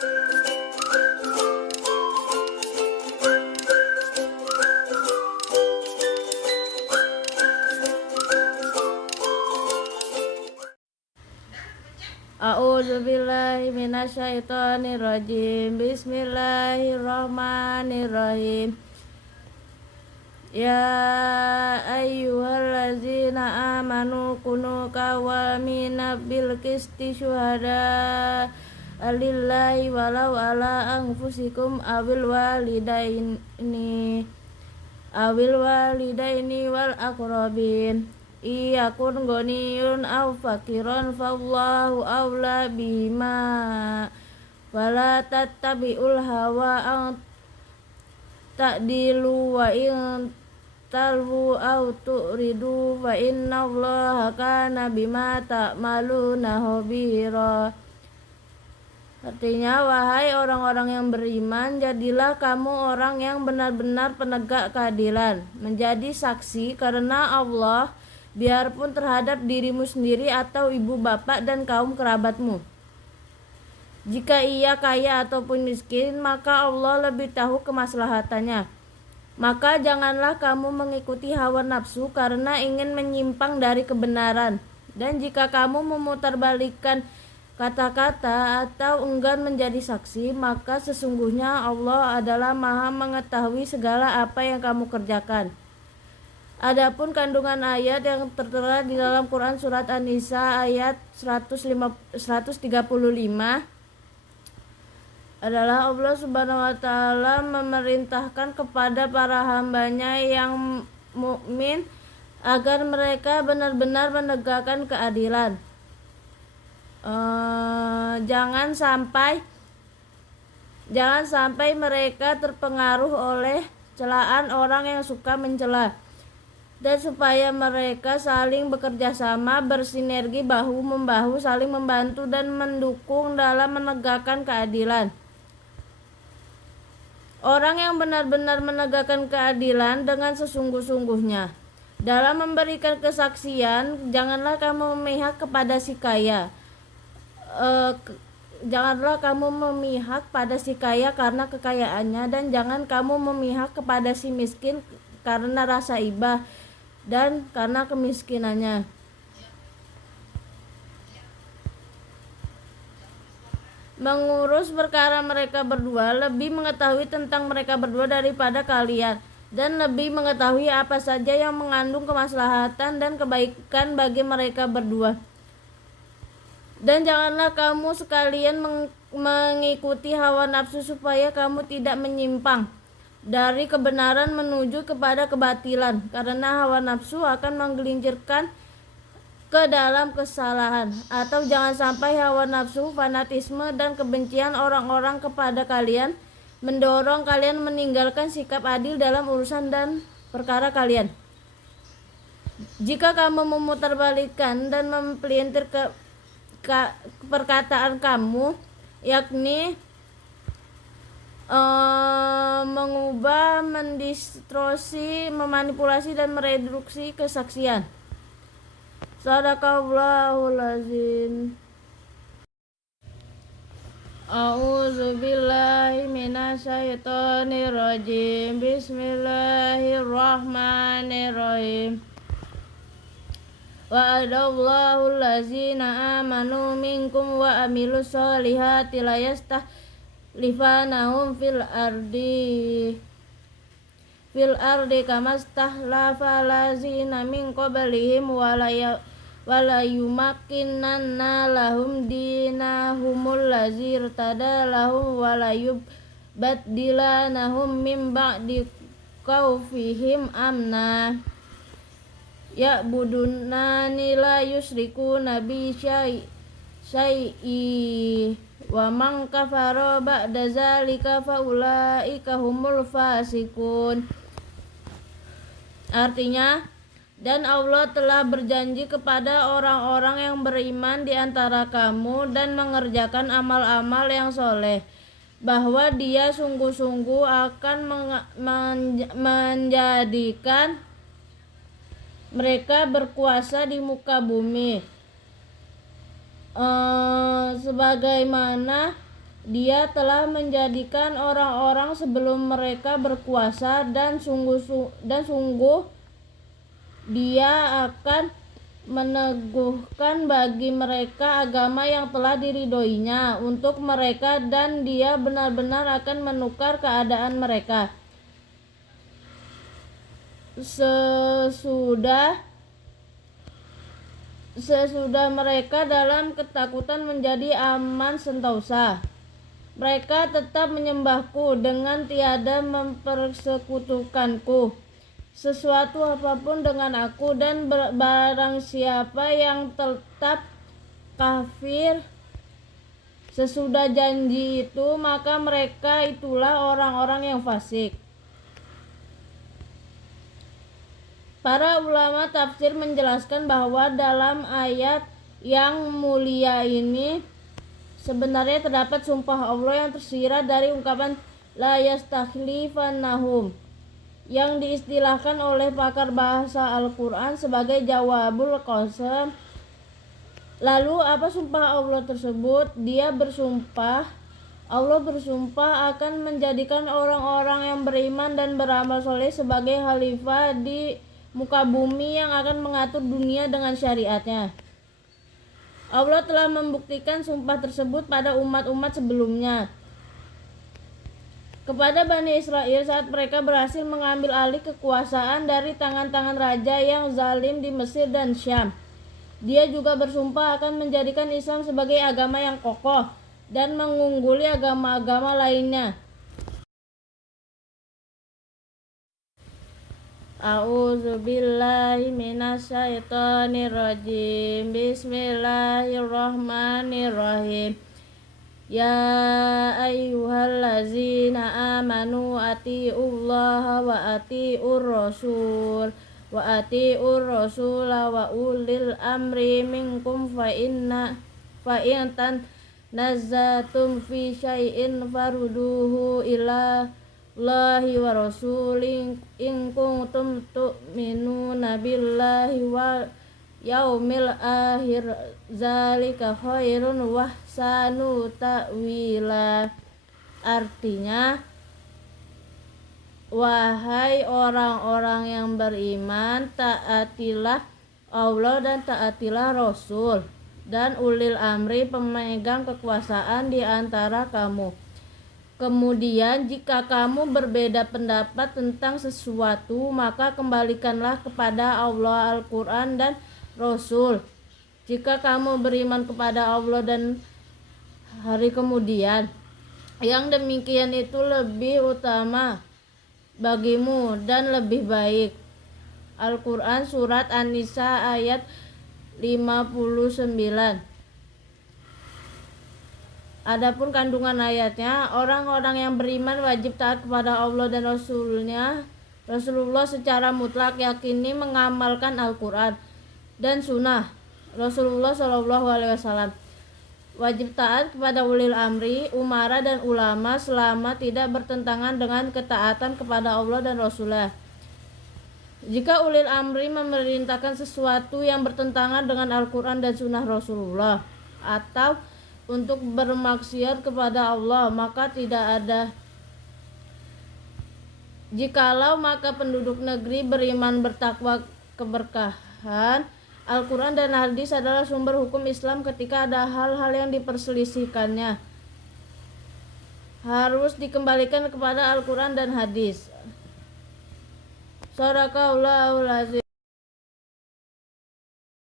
A'udzubillahi minasyaitonirrajim. Bismillahirrahmanirrahim. Ya ayyuhallazina amanu kunu qawwamina bil qisti syuhada lillahi walau ala anfusikum awil walidaini wal aqrabin iyakun ghaniyun aw fakiran fallahu awla bima wala tattabi'ul hawa an ta'dilu wa in talwu aw tu'ridu fa innallaha kana bima ta'maluna khabira. Artinya, wahai orang-orang yang beriman, jadilah kamu orang yang benar-benar penegak keadilan, menjadi saksi karena Allah, biarpun terhadap dirimu sendiri atau ibu bapak dan kaum kerabatmu. Jika ia kaya ataupun miskin, maka Allah lebih tahu kemaslahatannya. Maka janganlah kamu mengikuti hawa nafsu karena ingin menyimpang dari kebenaran. Dan jika kamu memutarbalikkan kata-kata atau enggan menjadi saksi, maka sesungguhnya Allah adalah Maha mengetahui segala apa yang kamu kerjakan. Adapun kandungan ayat yang tertera di dalam Quran surat An-Nisa ayat 135 adalah Allah Subhanahu wa taala memerintahkan kepada para hambanya yang mukmin agar mereka benar-benar menegakkan keadilan. Jangan sampai mereka terpengaruh oleh celaan orang yang suka mencela, dan supaya mereka saling bekerja sama, bersinergi bahu-membahu, saling membantu dan mendukung dalam menegakkan keadilan. Orang yang benar-benar menegakkan keadilan dengan sesungguh-sungguhnya dalam memberikan kesaksian, janganlah kamu memihak kepada si kaya. Janganlah kamu memihak pada si kaya karena kekayaannya, dan jangan kamu memihak kepada si miskin karena rasa ibah dan karena kemiskinannya. Mengurus perkara mereka berdua, lebih mengetahui tentang mereka berdua daripada kalian, dan lebih mengetahui apa saja yang mengandung kemaslahatan dan kebaikan bagi mereka berdua. Dan janganlah kamu sekalian mengikuti hawa nafsu supaya kamu tidak menyimpang dari kebenaran menuju kepada kebatilan, karena hawa nafsu akan menggelincirkan ke dalam kesalahan. Atau jangan sampai hawa nafsu, fanatisme, dan kebencian orang-orang kepada kalian mendorong kalian meninggalkan sikap adil dalam urusan dan perkara kalian. Jika kamu memutarbalikkan dan mempelintir perkataan kamu, yakni mengubah, mendistorsi, memanipulasi, dan mereduksi kesaksian. Shadaqallahul azim. A'udzubillahi minasyaitonirrajim. Bismillahirrahmanirrahim. Wa'adallahu allazina amanu minkum wa amilus solihati la yastakhlifanahum fil ardi kamastahlafa allazina min qablihim wala yumakkinanna lahum dinahumul lazi irtada lahum wala yubaddilanahum min ba'di khawfihim amna ya'budunani la yusyrikuna bi syai'i wa man kafara ba'da zalika fa ulaika humul fasikun. Artinya, dan Allah telah berjanji kepada orang-orang yang beriman di antara kamu dan mengerjakan amal-amal yang soleh, bahwa Dia sungguh-sungguh akan menjadikan mereka berkuasa di muka bumi, sebagaimana Dia telah menjadikan orang-orang sebelum mereka berkuasa, dan sungguh Dia akan meneguhkan bagi mereka agama yang telah diridhoinya untuk mereka, dan Dia benar-benar akan menukar keadaan mereka sesudah mereka dalam ketakutan menjadi aman sentosa. Mereka tetap menyembahku dengan tiada mempersekutukanku sesuatu apapun dengan aku, dan barang siapa yang tetap kafir sesudah janji itu, maka mereka itulah orang-orang yang fasik. Para ulama tafsir menjelaskan bahwa dalam ayat yang mulia ini sebenarnya terdapat sumpah Allah yang tersirat dari ungkapan la yastakhlifannahum yang diistilahkan oleh pakar bahasa Al-Quran sebagai jawabul qasam. Lalu apa sumpah Allah tersebut? Allah bersumpah akan menjadikan orang-orang yang beriman dan beramal soleh sebagai khalifah di muka bumi yang akan mengatur dunia dengan syariatnya. Allah telah membuktikan sumpah tersebut pada umat-umat sebelumnya kepada Bani Israel saat mereka berhasil mengambil alih kekuasaan dari tangan-tangan raja yang zalim di Mesir dan Syam. Dia juga bersumpah akan menjadikan Islam sebagai agama yang kokoh dan mengungguli agama-agama lainnya. A'udzubillahi minasyaitonirrajim. Bismillahirrahmanirrahim. Ya ayyuhallazina amanu atiullaha wa atiur rasul wa ulil amri minkum fa in tanazzatum fi syai'in faruduhu ila Allahi wa rasulih in kuntum tu'minuna billahi wa yaumil akhir zalika khairun wa ahsanu ta'wila. Artinya, wahai orang-orang yang beriman, taatilah Allah dan taatilah Rasul dan ulil amri pemegang kekuasaan di antara kamu. Kemudian jika kamu berbeda pendapat tentang sesuatu, maka kembalikanlah kepada Allah, Al-Quran dan Rasul. Jika kamu beriman kepada Allah dan hari kemudian, yang demikian itu lebih utama bagimu dan lebih baik. Al-Quran Surat An-Nisa ayat 59. Adapun kandungan ayatnya, orang-orang yang beriman wajib taat kepada Allah dan Rasulullah secara mutlak, yakini mengamalkan Al-Quran dan Sunnah Rasulullah SAW. Wajib taat kepada ulil amri, umara dan ulama selama tidak bertentangan dengan ketaatan kepada Allah dan Rasulullah. Jika ulil amri memerintahkan sesuatu yang bertentangan dengan Al-Quran dan Sunnah Rasulullah, atau untuk bermaksiat kepada Allah, maka tidak ada. Jikalau maka penduduk negeri beriman, bertakwa, keberkahan. Al-Quran dan hadis adalah sumber hukum Islam. Ketika ada hal-hal yang diperselisihkannya, harus dikembalikan kepada Al-Quran dan hadis. Shadaqallahul azim.